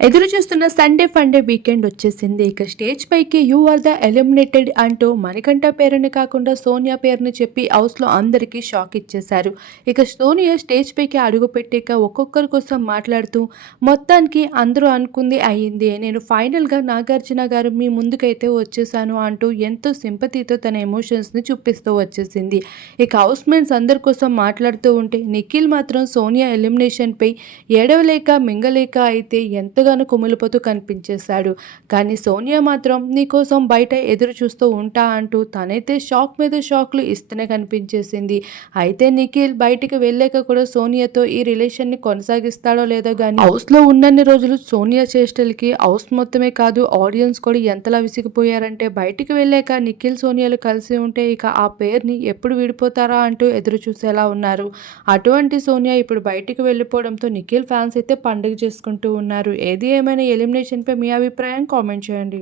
ఎదురు చూస్తున్న Sunday funday weekend వచ్చేసింది. ఇక స్టేజ్ పైకి యూ ఆర్ ద ఎలిమినేటెడ్ అంటూ మణికంఠ పేరుని కాకుండా సోనియా పేరుని చెప్పి హౌస్లో అందరికీ షాక్ ఇచ్చేశారు. ఇక సోనియా స్టేజ్ పైకి అడుగు పెట్టాక ఒక్కొక్కరి కోసం మాట్లాడుతూ మొత్తానికి అందరూ అనుకుంది అయ్యింది. నేను ఫైనల్గా నాగార్జున గారు మీ ముందుకైతే వచ్చేసాను అంటూ ఎంతో సింపతితో తన ఎమోషన్స్ని చూపిస్తూ వచ్చేసింది. ఇక హౌస్ మేట్స్ అందరి కోసం మాట్లాడుతూ ఉంటే నిఖిల్ మాత్రం సోనియా ఎలిమినేషన్పై ఏడవలేక మింగలేక అయితే ఎంతగానో కుమిలిపోతూ కనిపించేశాడు. కానీ సోనియా మాత్రం నీకోసం బయట ఎదురు చూస్తూ ఉంటా అంటూ తనైతే షాక్ మీద షాక్లు ఇస్తూనే కనిపించేసింది. అయితే నిఖిల్ బయటికి వెళ్ళాక కూడా సోనియాతో ఈ రిలేషన్ని కొనసాగిస్తాడో లేదో కానీ హౌస్లో ఉన్నన్ని రోజులు సోనియా చేష్టలకి హౌస్ మొత్తమే కాదు ఆడియన్స్ కూడా ఎంతలా విసిగిపోయారంటే బయటికి వెళ్ళాక నిఖిల్ సోనియాలు కలిసి ఉంటే ఇక ఆ పేరుని ఎప్పుడు విడిపోతారా అంటూ ఎదురు చూసేలా ఉన్నారు. అటువంటి సోనియా ఇప్పుడు బయటికి వెళ్ళిపోవడంతో నిఖిల్ ఫ్యాన్స్ అయితే పండుగ చేసుకుంటూ ఉన్నారు. ఏది ఏమైనా ఎలిమినేషన్పై మీ అభిప్రాయం కామెంట్ చేయండి.